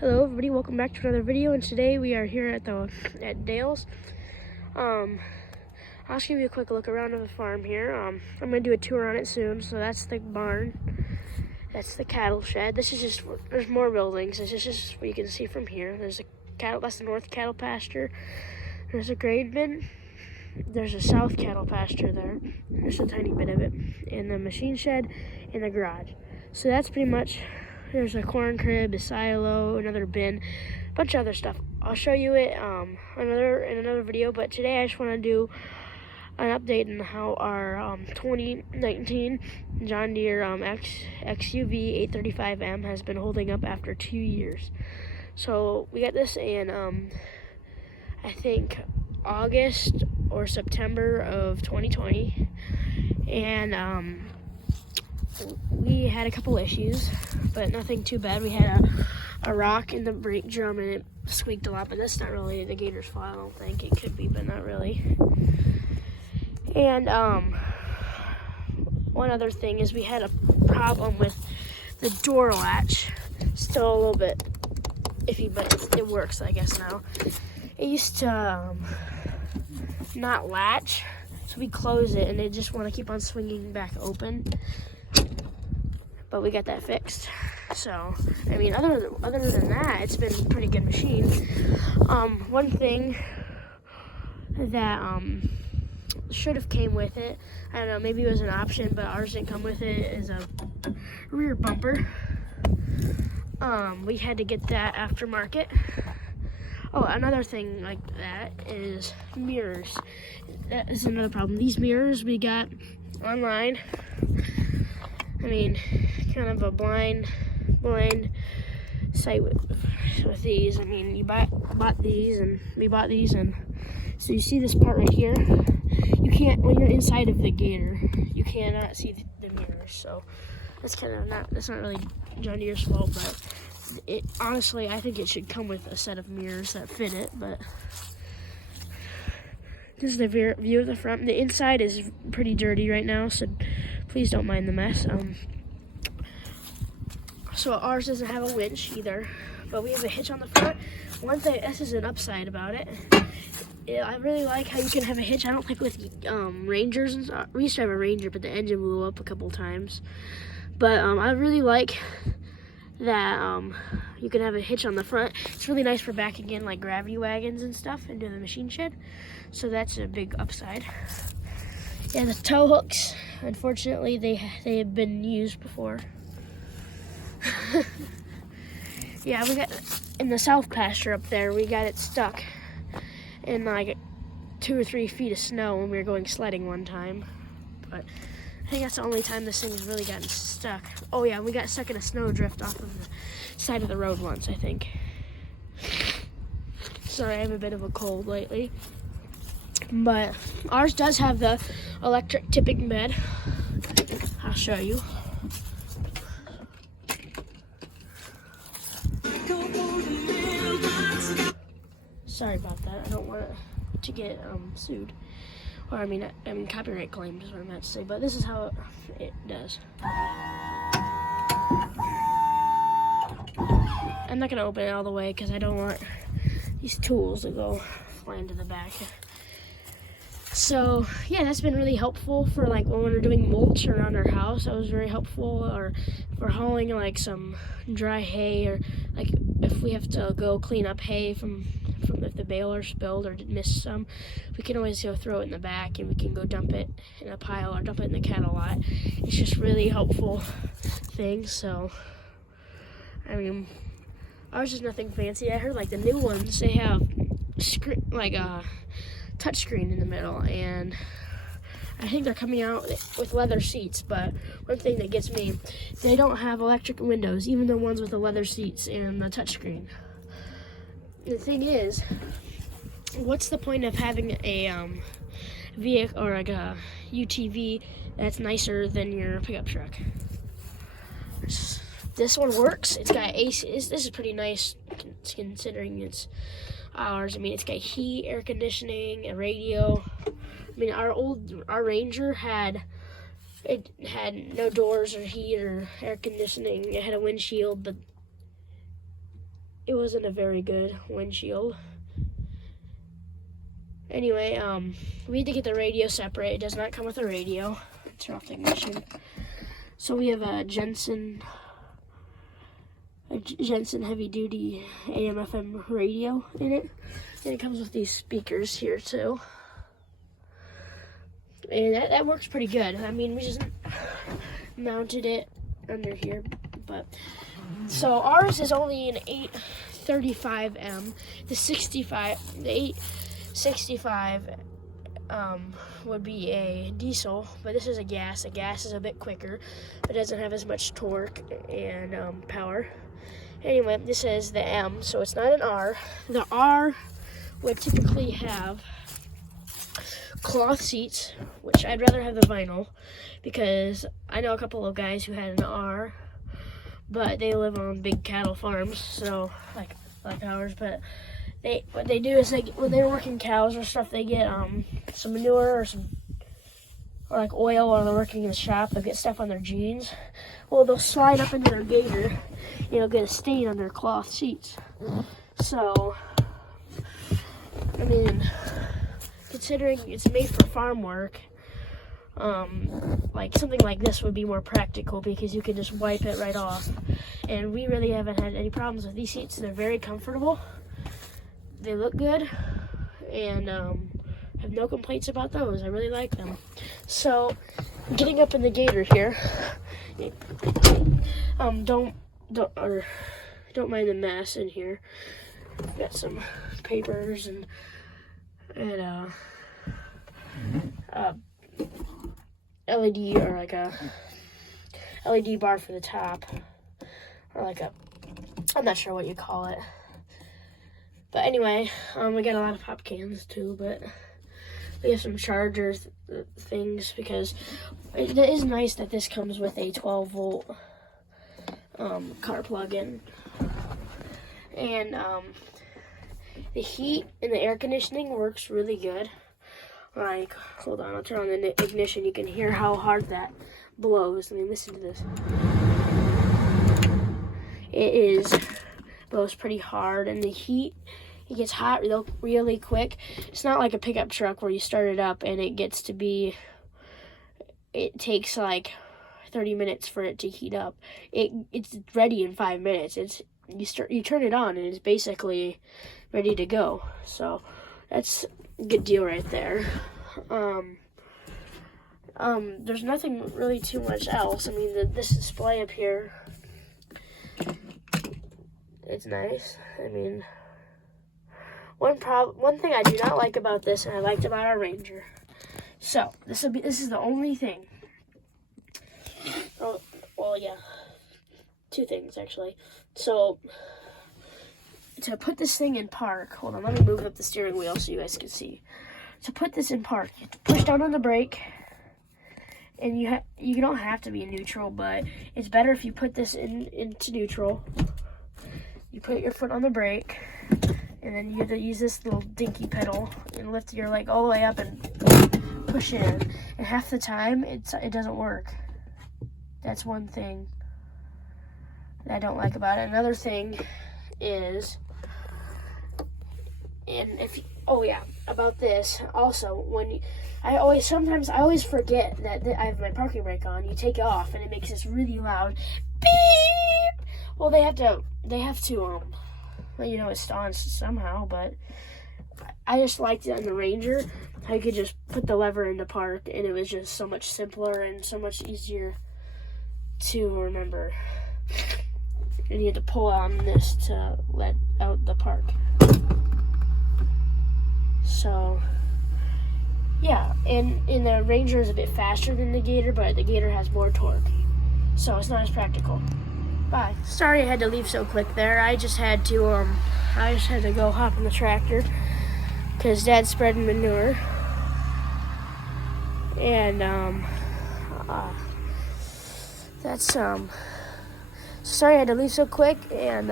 Hello everybody, welcome back to another video, and today we are here at Dale's. I'll just give you a quick look around of the farm here. I'm going to do a tour on it soon. So that's the barn, that's the cattle shed. This is just, there's more buildings. This is just what you can see from here. There's a cattle, that's the north cattle pasture. There's a grain bin. There's a south cattle pasture there. There's a tiny bit of it. And the machine shed and the garage. So that's pretty much. There's a corn crib, a silo, another bin, a bunch of other stuff. I'll show you it in another video, but today I just want to do an update on how our 2019 John Deere XUV835M has been holding up after 2 years. So we got this in, I think, August or September of 2020, and we had a couple issues, but nothing too bad. We had a rock in the brake drum and it squeaked a lot, but that's not really the Gator's fault. I don't think. It could be, but not really. And one other thing is we had a problem with the door latch. Still a little bit iffy, but it works, I guess, now. It used to not latch, so we close it and it just want to keep on swinging back open. But we got that fixed. So, I mean, other than that, it's been a pretty good machine. One thing that should have came with it, I don't know, maybe it was an option, but ours didn't come with it, is a rear bumper. We had to get that aftermarket. Oh, another thing like that is mirrors. That is another problem. These mirrors we got online. I mean, kind of a blind site with these. I mean, you bought these, and we bought these, and so you see this part right here. You can't, when you're inside of the Gator, you cannot see the mirrors. So that's not really John Deere's fault, but honestly, I think it should come with a set of mirrors that fit it. But this is the view of the front. The inside is pretty dirty right now, so please don't mind the mess. So ours doesn't have a winch either, but we have a hitch on the front. One thing, this is an upside about it. I really like how you can have a hitch. I don't think with Rangers, we used to have a Ranger, but the engine blew up a couple times. But I really like that you can have a hitch on the front. It's really nice for backing in like gravity wagons and stuff into the machine shed. So that's a big upside. Yeah, the tow hooks, unfortunately, they have been used before. Yeah, we got in the south pasture up there, we got it stuck in like 2 or 3 feet of snow when we were going sledding one time. But I think that's the only time this thing's really gotten stuck. Oh yeah, we got stuck in a snowdrift off of the side of the road once, I think. Sorry, I have a bit of a cold lately. But ours does have the electric tipping bed. I'll show you. Sorry about that. I don't want to get sued. Or I mean copyright claimed is what I meant to say. But this is how it does. I'm not gonna open it all the way because I don't want these tools to go flying to the back. So yeah, that's been really helpful for like when we're doing mulch around our house. That was very helpful, or for hauling like some dry hay, or like if we have to go clean up hay from if the baler spilled or missed some, we can always go throw it in the back and we can go dump it in a pile or dump it in the cattle lot. It's just really helpful thing. So I mean, ours is nothing fancy. I heard like the new ones, they have like a touchscreen in the middle, and I think they're coming out with leather seats. But one thing that gets me, they don't have electric windows, even the ones with the leather seats and the touchscreen. The thing is, what's the point of having a vehicle or like a UTV that's nicer than your pickup truck? This one works. It's got AC. This is pretty nice considering it's ours. I mean, it's got heat, air conditioning, a radio. I mean, our Ranger had no doors or heat or air conditioning. It had a windshield, but it wasn't a very good windshield. Anyway, we had to get the radio separate. It does not come with a radio. Turn off the ignition. So we have a Jensen heavy duty AM/FM radio in it, and it comes with these speakers here too. And that works pretty good. I mean, we just mounted it under here, but so ours is only an 835M. The 865 would be a diesel, but this is a gas. A gas is a bit quicker, but doesn't have as much torque and power. Anyway, this is the M, so it's not an R. The R would typically have cloth seats, which I'd rather have the vinyl, because I know a couple of guys who had an R, but they live on big cattle farms, so like ours. But what they do is when they're working cows or stuff, they get some manure or like oil, or they're working in the shop, they'll get stuff on their jeans. Well, they'll slide up into their gator, and you'll get a stain on their cloth seats. So, I mean, considering it's made for farm work, like something like this would be more practical, because you can just wipe it right off. And we really haven't had any problems with these seats. They're very comfortable. They look good, and have no complaints about those. I really like them. So, getting up in the gator here, don't mind the mess in here. Got some papers and LED, or like a LED bar for the top, or like I'm not sure what you call it. But anyway, we got a lot of pop cans too, but we have some charger things, because it is nice that this comes with a 12-volt car plug-in. And the heat and the air conditioning works really good. Like, hold on, I'll turn on the ignition. You can hear how hard that blows. I mean, listen to this. It blows pretty hard, and the heat, it gets hot really quick. It's not like a pickup truck where you start it up and it takes like 30 minutes for it to heat up. It's ready in 5 minutes. You turn it on and it's basically ready to go. So that's a good deal right there. There's nothing really too much else. I mean, this display up here, it's nice. I mean, one thing I do not like about this, and I liked about our Ranger. So this is the only thing. Oh, well, yeah, two things actually. So to put this thing in park, hold on, let me move up the steering wheel so you guys can see. To put this in park, you have to push down on the brake, and you don't have to be in neutral, but it's better if you put this into neutral. You put your foot on the brake, and then you have to use this little dinky pedal and lift your leg all the way up and push in. And half the time, it doesn't work. That's one thing that I don't like about it. Another thing is, about this also, I always forget that I have my parking brake on. You take it off and it makes this really loud beep. Well, they have to it's on somehow, but I just liked it on the Ranger. I could just put the lever into park, and it was just so much simpler and so much easier to remember. And you had to pull on this to let out the park. So, yeah, and the Ranger is a bit faster than the Gator, but the Gator has more torque. So it's not as practical. Bye. Sorry I had to leave so quick there. I just had to go hop in the tractor because Dad's spreading manure. And sorry I had to leave so quick, and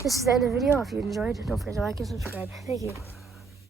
this is the end of the video. If you enjoyed, don't forget to like and subscribe. Thank you.